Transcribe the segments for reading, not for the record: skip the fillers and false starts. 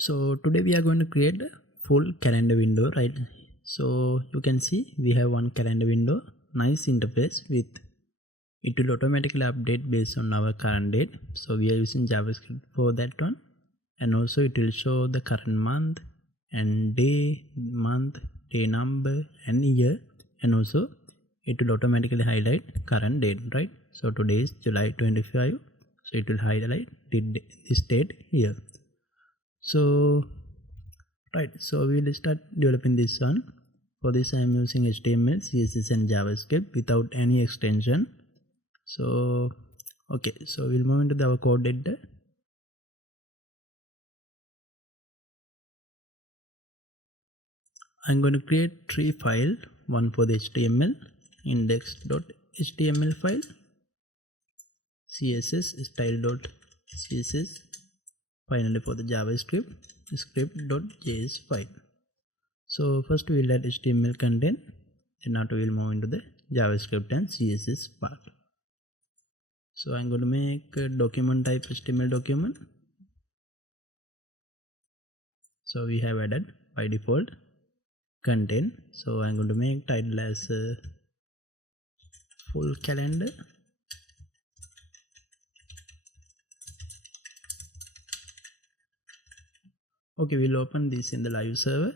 So today we are going to create a full calendar window, right? So you can see we have one calendar window, nice interface with it will automatically update based on our current date. So we are using JavaScript for that one, and also it will show the current month and day, month, day number and year, and also it will automatically highlight current date, right? So today is July 25, so it will highlight this date here. So right, so we will start developing this one. For this I am using HTML, CSS and JavaScript without any extension. So okay, so we'll move into our code editor. I'm going to create three files, one for the HTML, index.html file, CSS style.css, finally for the JavaScript, script.js file. So first we will add HTML content, then after we will move into the JavaScript and CSS part. So I'm going to make a document type HTML document. So we have added by default content. So I'm going to make title as full calendar. Okay, we'll open this in the live server.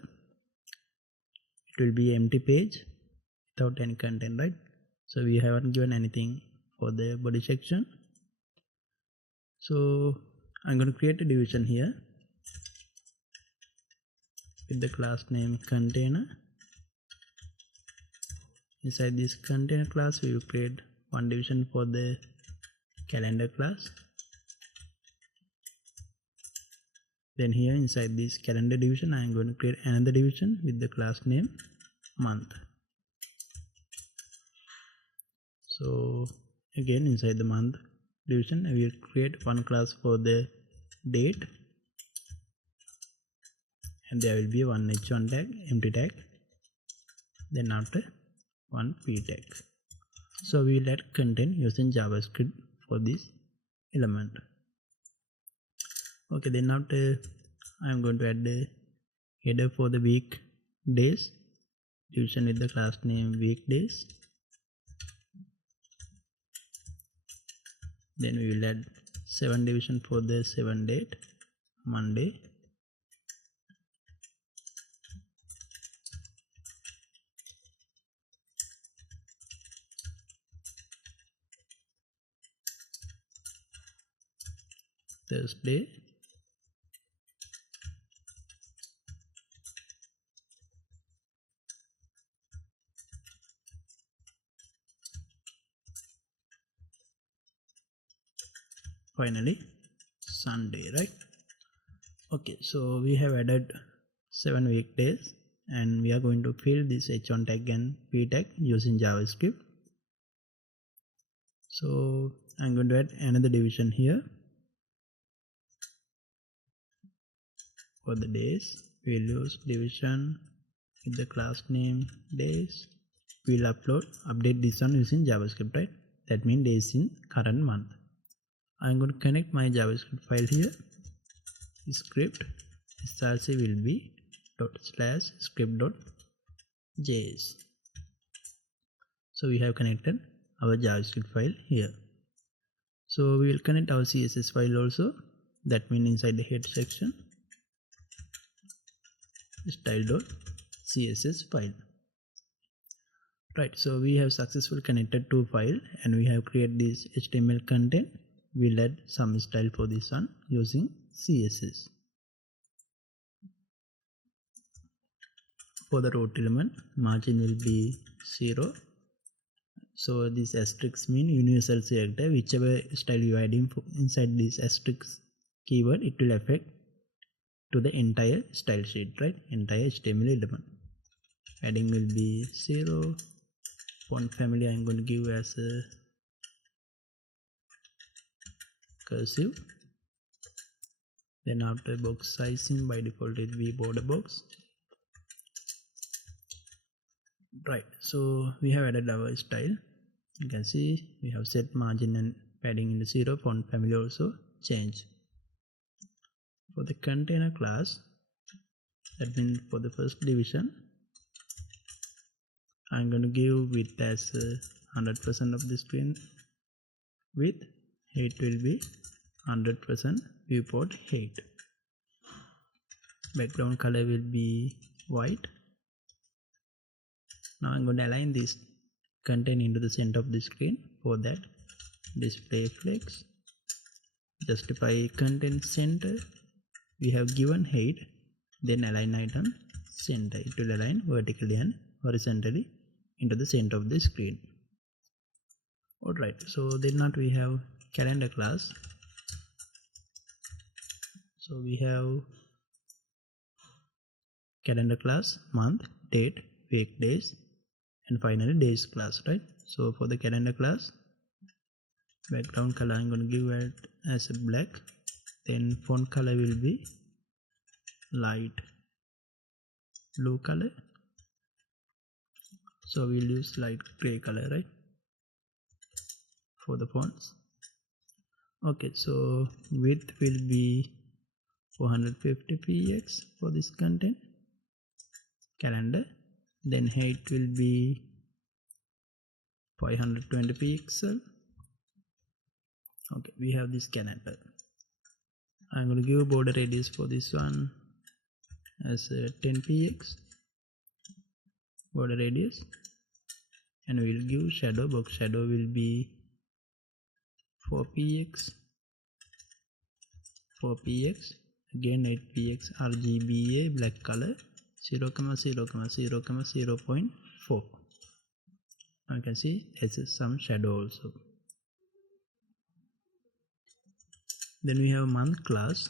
It will be empty page without any content, right? So we haven't given anything for the body section. So I'm going to create a division here with the class name container. Inside this container class we will create one division for the calendar class. Then here inside this calendar division I am going to create another division with the class name month. So again inside the month division I will create one class for the date, and there will be one h1 tag, empty tag, then after one p tag. So we will add content using JavaScript for this element. Okay, then after I am going to add the header for the week days division with the class name weekdays. Then we will add 7 division for the 7 date, Monday. Thursday. Finally Sunday, right? Okay, so we have added 7 weekdays and we are going to fill this h1 tag and p tag using JavaScript. So I'm going to add another division here for the days. We'll use division with the class name days. We'll update this one using JavaScript, right? That means days in current month. I'm going to connect my JavaScript file here. Script src will be /script.js. So we have connected our JavaScript file here. So we will connect our CSS file also. That means inside the head section style.css file. Right, so we have successfully connected two files and we have created this HTML content. We'll add some style for this one using CSS. For the root element, margin will be 0. So this asterisk means universal selector. Whichever style you are adding inside this asterisk keyword, it will affect to the entire style sheet, right? Entire HTML element. Padding will be 0. Font family I am going to give as a cursive. Then after box sizing, by default it will be border box. Right, so we have added our style. You can see we have set margin and padding into 0. Font family also change. For the container class, that means for the first division, I'm going to give width as 100% of the screen width. Height will be 100% viewport height. Background color will be white. Now I'm going to align this content into the center of the screen. For that, display flex, justify content center. We have given height, then align item center. It will align vertically and horizontally into the center of the screen. Alright, so then not we have calendar class. So we have calendar class, month, date, week, days, and finally days class, right? So for the calendar class, background color I'm going to give it as a black, then font color will be light blue color, so we'll use light gray color, right, for the fonts. Okay, so width will be 450 px for this content calendar, then height will be 520 pixel. Okay, we have this calendar. I'm going to give border radius for this one as 10 px border radius, and we'll give shadow. Box shadow will be 4 px, again 8 px RGBA black color, 0,0,0,0.4. Now you can see there's some shadow also. Then we have month class.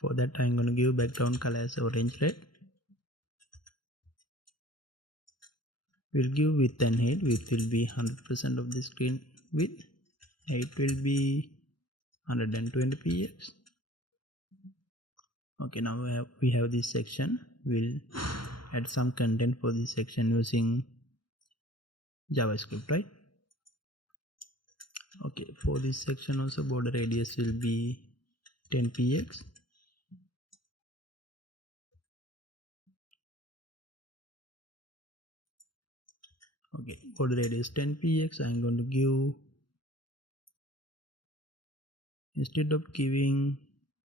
For that I'm going to give background color as orange red. We'll give width and height. Width will be 100% of the screen width. Height will be 120 px. Okay, now we have this section. We'll add some content for this section using JavaScript, right? Okay, for this section also border radius will be 10 px. Okay, border radius 10 px. I'm going to give, instead of giving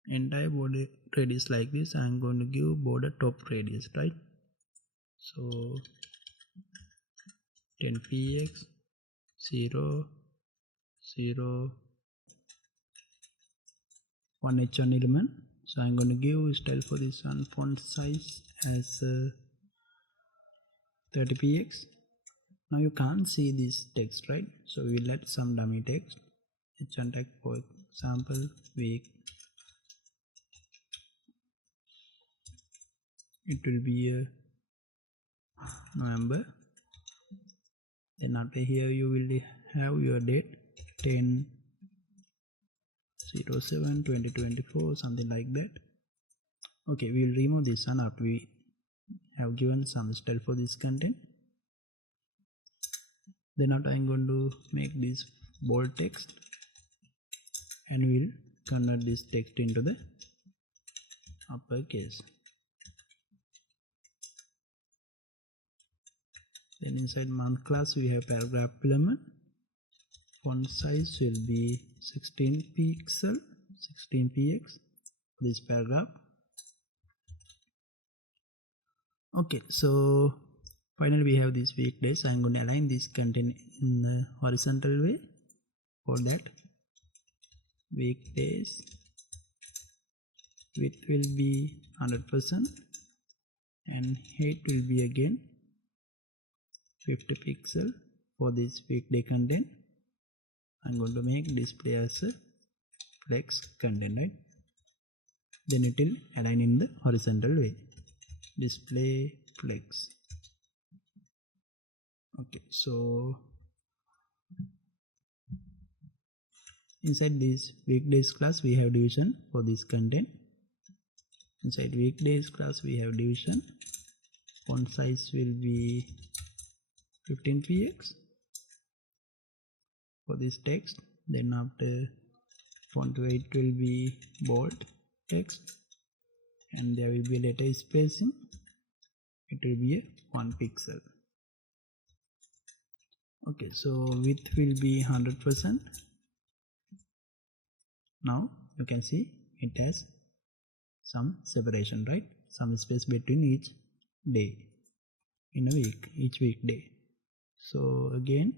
entire border radius like this, I'm going to give border top radius, right? So 10 px 0 0 1 h1 element. So I'm going to give style for this one, font size as 30 px. Now you can't see this text, right? So we'll add some dummy text. H1 tag, for example, week. It will be November. Then after here you will have your date 10/07/2024, something like that. Okay, we will remove this one after we have given some style for this content. Then after I'm going to make this bold text, and we'll convert this text into the uppercase. Then inside month class we have paragraph element. Font size will be 16 px for this paragraph. Okay, so finally we have these weekdays. I'm going to align this content in the horizontal way. For that, weekdays width will be 100% and height will be again 50 pixel for this weekday content. I'm going to make display as a flex content, right? Then it will align in the horizontal way. Display flex. Okay, so inside this weekdays class we have division for this content. Inside weekdays class we have division. Font size will be 15 px for this text. Then after font weight will be bold text, and there will be a letter spacing. It will be a 1 pixel. Okay, so width will be 100%. Now you can see it has some separation, right? Some space between each day in a week, each weekday. So again,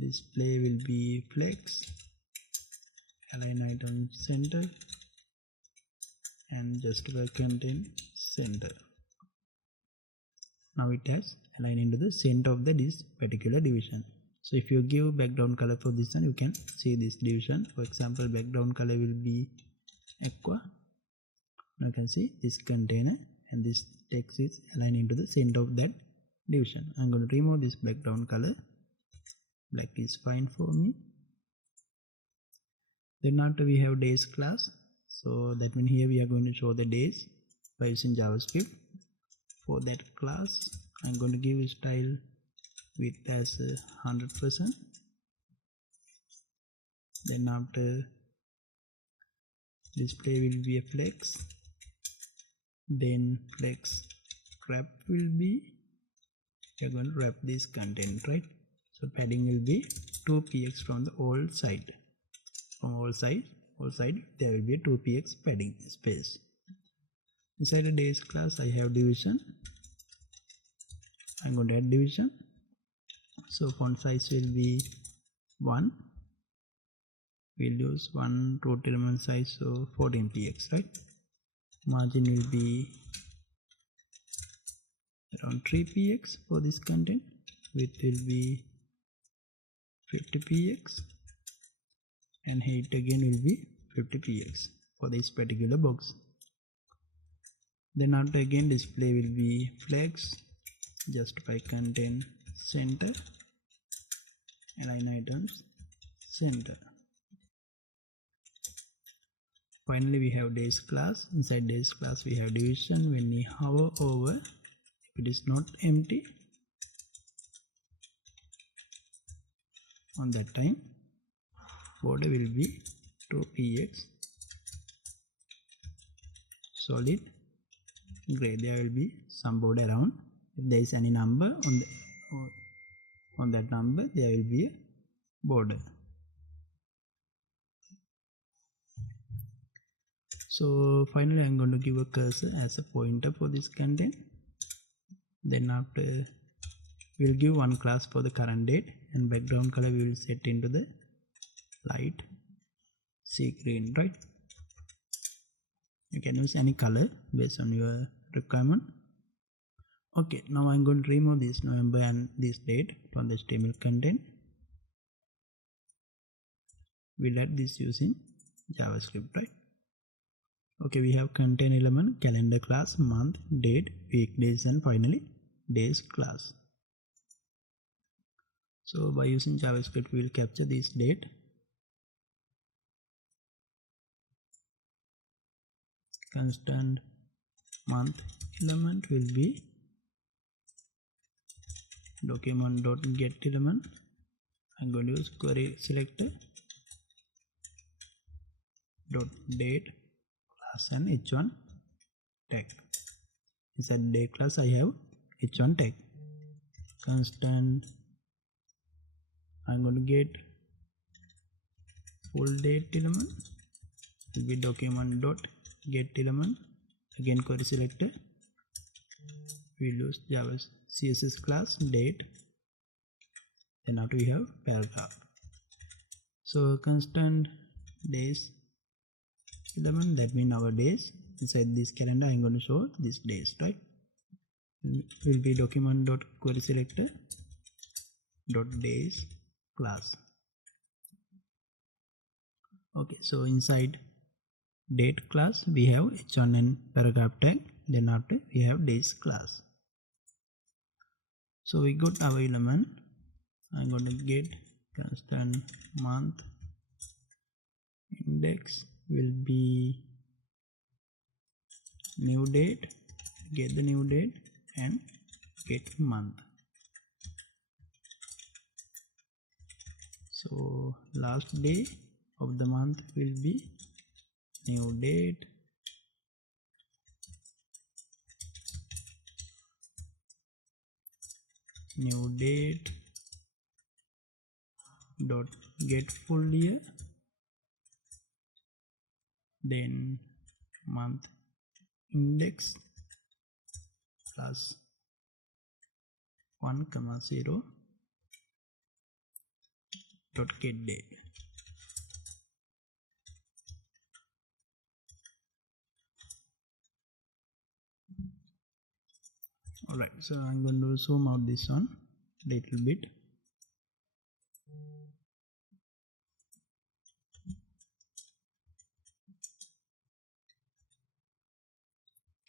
display will be flex, align item center, and justify content center. Now it has aligned into the center of this particular division. So if you give background color for this one, you can see this division. For example, background color will be aqua. Now you can see this container and this text is aligned into the center of that division. I'm going to remove this background color. Black is fine for me. Then after we have days class. So that means here we are going to show the days by using JavaScript. For that class, I'm going to give a style width as 100%. Then after, display will be a flex. Then flex wrap will be, we are going to wrap this content, right? So padding will be 2px from the all side. From all side there will be a 2px padding space. Inside the days class, I have division. I'm going to add division. So font size will be 1. We'll use one root element size, so 14px, right? Margin will be around 3px for this content. Width will be 50px, and height again will be 50px for this particular box. Then after, again display will be flex, justify content center, align items center. Finally we have days class. Inside days class we have division. When we hover over, if it is not empty, on that time border will be 2px solid gray. There will be some border around. If there is any number on that number, there will be a border. So finally I am going to give a cursor as a pointer for this content. Then after, we will give one class for the current date, and background color we will set into the light sea green, right? You can use any color based on your requirement. Okay, now I'm going to remove this November and this date from the HTML content. We'll add this using JavaScript, right? Okay, we have content element, calendar class, month, date, week, days, and finally days class. So by using JavaScript, we will capture this date. Constant month element will be document.get element. I'm going to use query selector .date class and h1 tag. Inside date class I have h1 tag. Constant, I'm going to get full date element will be document.get element. Again query selector, we'll use Java CSS class date. Then after we have paragraph. So constant days element, that means our days. Inside this calendar I'm going to show these days, right? Will be document.query selector .days class. Okay, so inside date class we have h1 and paragraph tag. Then after we have days class. So we got our element. I'm going to get constant month index will be new date, get the new date, and get month. So last day of the month will be new date, new date dot get full year, then month index plus 1 comma 0 dot get date. Alright, so I'm going to zoom out this one a little bit.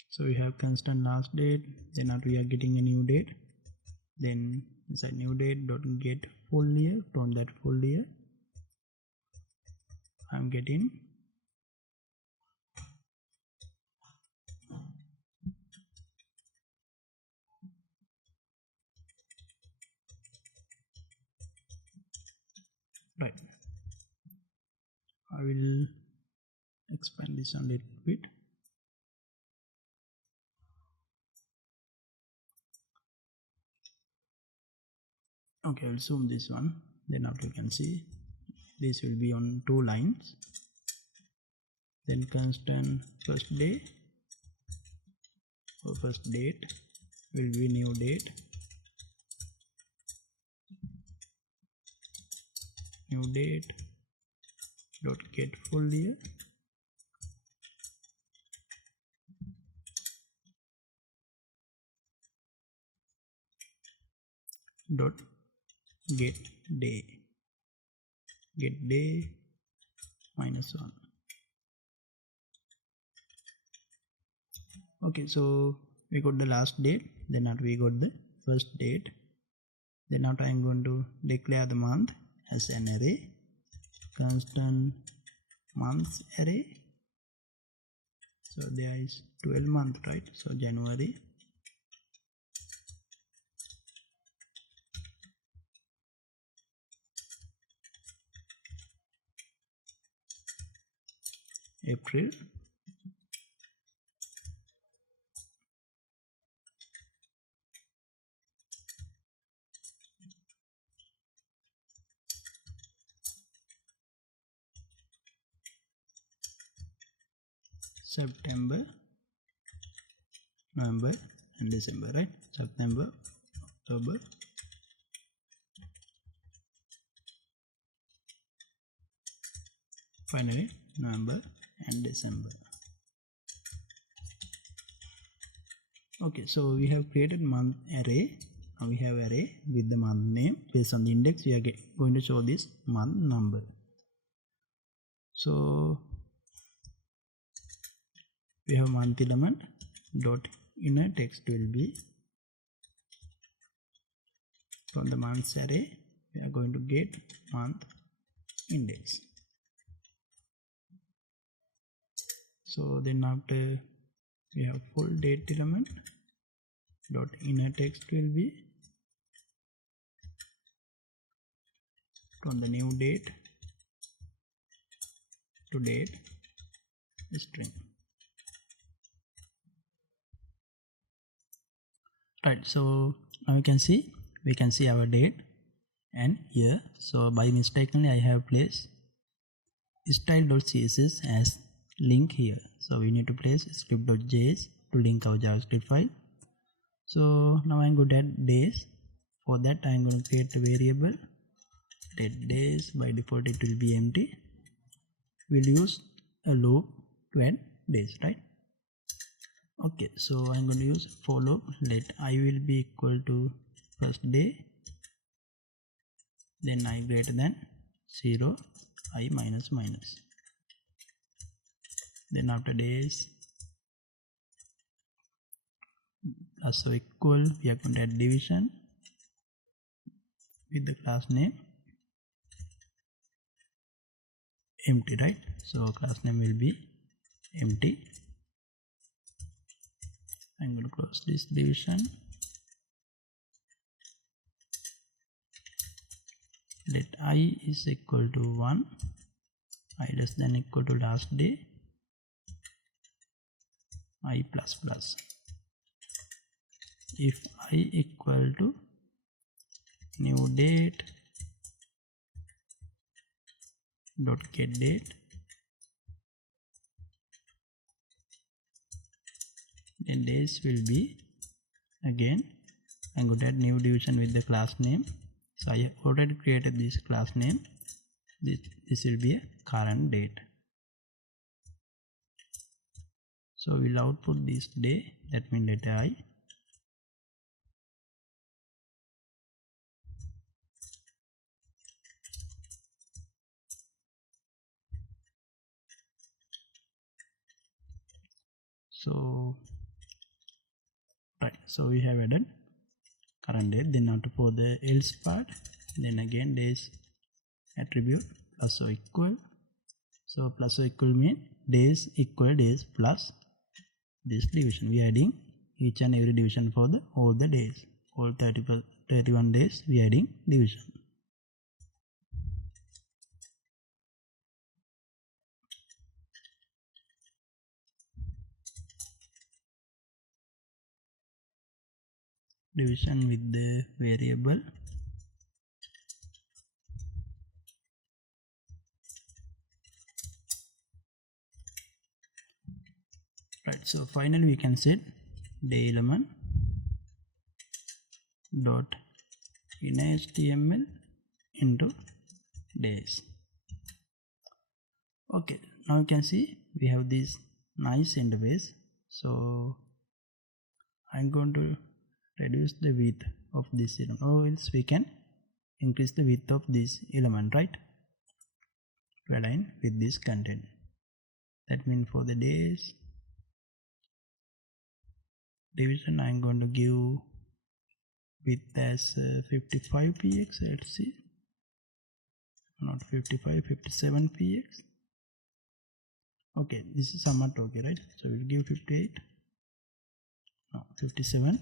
So we have constant last date, then after we are getting a new date, then inside new date dot get full year. From that full year I'm getting right. I will expand this a little bit. Okay, I'll zoom this one, then after you can see this will be on 2 lines, then constant first day or first date will be new date, new date dot get full year, dot get day, get day minus 1. Okay, so we got the last date, then after we got the first date, then after I'm going to declare the month as an array, constant months array. So there is 12 month, right? So January, April, September, November and December, right? September, October, finally November and December. Okay, so we have created month array. Now we have array with the month name. Based on the index, we are going to show this month number. So we have month element dot inner text will be from the months array. We are going to get month index. So then after we have full date element dot inner text will be from the new date to date string. Right, so now we can see our date and year. So by mistakenly I have placed style.css as link here. So we need to place script.js to link our JavaScript file. So now I'm going to add days. For that I'm going to create a variable let days. By default it will be empty. We'll use a loop to add days, right? Okay, so I'm going to use for loop. Let I will be equal to first day, then I greater than 0, I minus minus. Then after days also equal, we are going to add division with the class name empty, right? So class name will be empty. I'm going to close this division. Let I is equal to 1, I less than equal to last day, I plus plus. If I equal to new date dot get date, then days will be again. I'm going to add new division with the class name. So I already created this class name. This will be a current date. So we'll output this day, that means data I. So right, so we have added current date. Then now for the else part, then again days attribute plus or equal. So plus or equal mean days equal days plus this division. We are adding each and every division for the all the days, all 31 days we are adding division. Division with the variable right. So finally we can set day element dot in HTML into days. Okay, now you can see we have this nice interface. So I'm going to reduce the width of this element, or else we can increase the width of this element, right, to align with this content. That means for the days division I'm going to give width as 55 px. Let's see, not 55, 57 px. Okay, this is somewhat okay, right? So we'll give 58, no, 57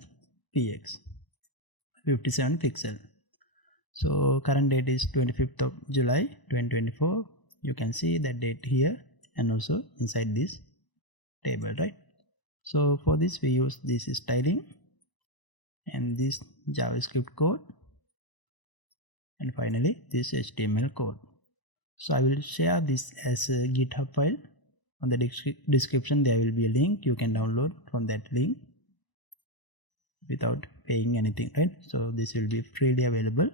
px, 57 pixel. So current date is 25th of July 2024. You can see that date here and also inside this table, right? So for this we use this styling and this JavaScript code, and finally this HTML code. So I will share this as a GitHub file. On the description there will be a link. You can download from that link without paying anything, right? So this will be freely available